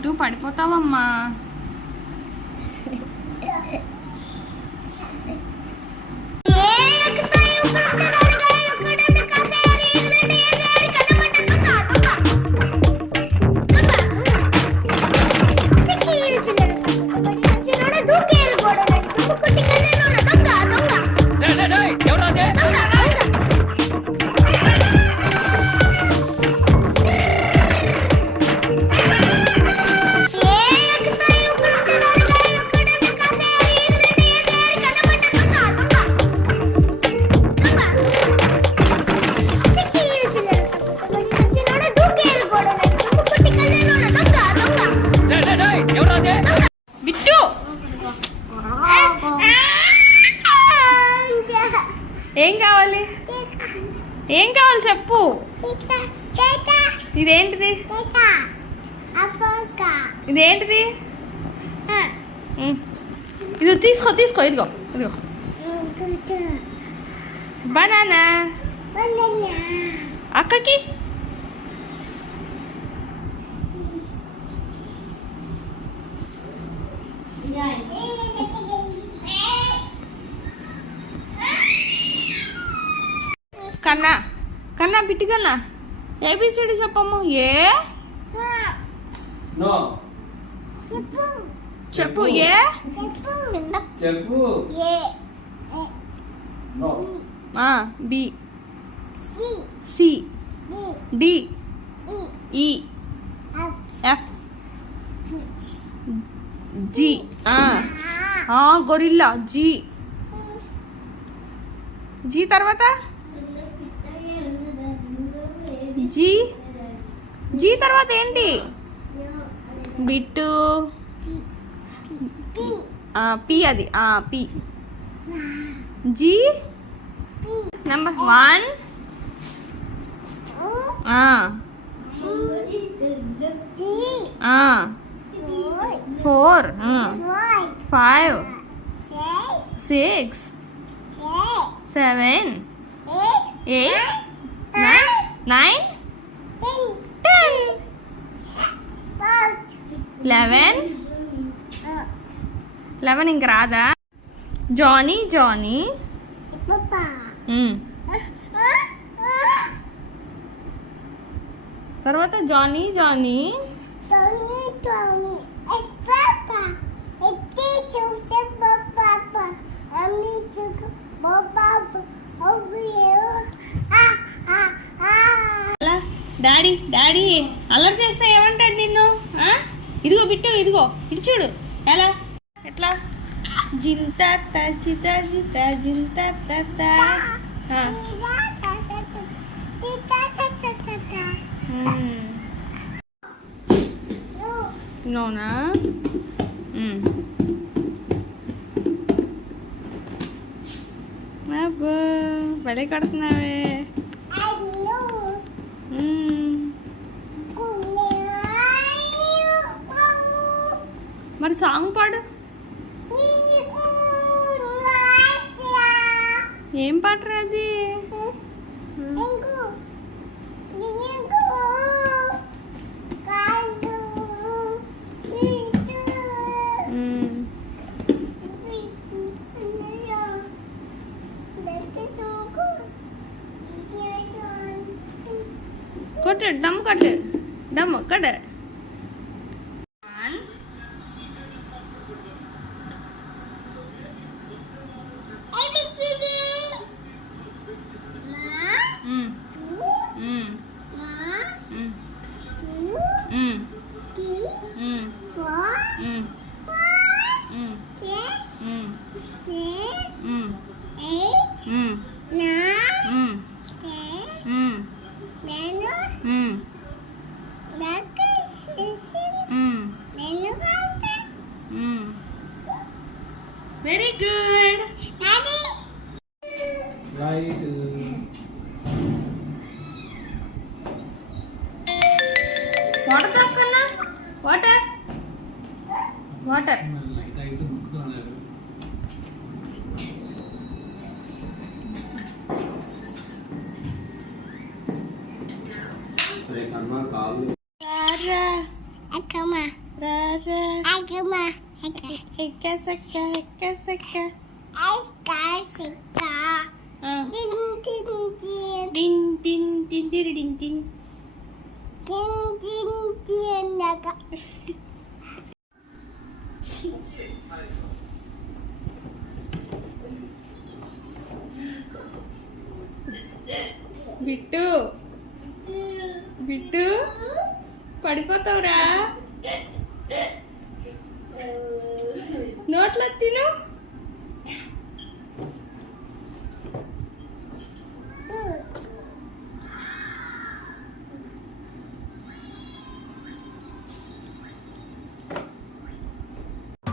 Bit పడిపోతావమ్మా. ఏం కావాలి? ఏం కావాలి చెప్పు. ఇదేంటిది? ఇదేంటిది? ఇది తీసుకో తీసుకో. ఇదిగో ఇదిగో బనానా. అక్కకి కన్నా కన్నా బిట్టి కన్నా ఏబిసిడి చెప్పమ్మా. ఏ చెప్పు. ఏ చెప్పు. B C D E F G. Gorilla. G G తర్వాత జీ. జీ తర్వాత ఏంటి? బిట్టు. పి. అది పి. జీ నెంబర్ 1 4 5 6 7 8 9 10 11 ఇంక రాదా? Johnny Johnny. తర్వాత జానీ జానీ. డాడీ డాడీ అల్లరి చేస్తే ఏమంటాడు నిన్ను? ఇదిగో బిట్టు ఇదిగో ఇటు చూడు. ఎలా ఎట్లా? జింత జిత జిత జింత నోనా. అబ్బో భలే కడుతున్నావే. మరి సాంగ్ పాడు. ఏం పాటరా అది? కొట్టు డమ్ కొట్టు డమ్ కట్టు. Very good. Daddy. Right. Water takkanna? Water. Water. Sama kalu. Lara, akama. రారా ఎక్క సక్క ఎక్క సక్క టిన్ టిన్ టిన్ టిరి టిన్ టిన్ బిట్టు బిట్టు పడిపోతావురా నోట్లో తిను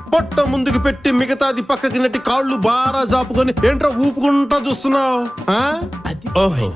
పొట్ట ముందుకు పెట్టి మిగతాది పక్కకి నెట్టి కాళ్ళు బారా జాపుకొని ఏంట్రా ఊపుకుంటా చూస్తున్నావు? ఓహో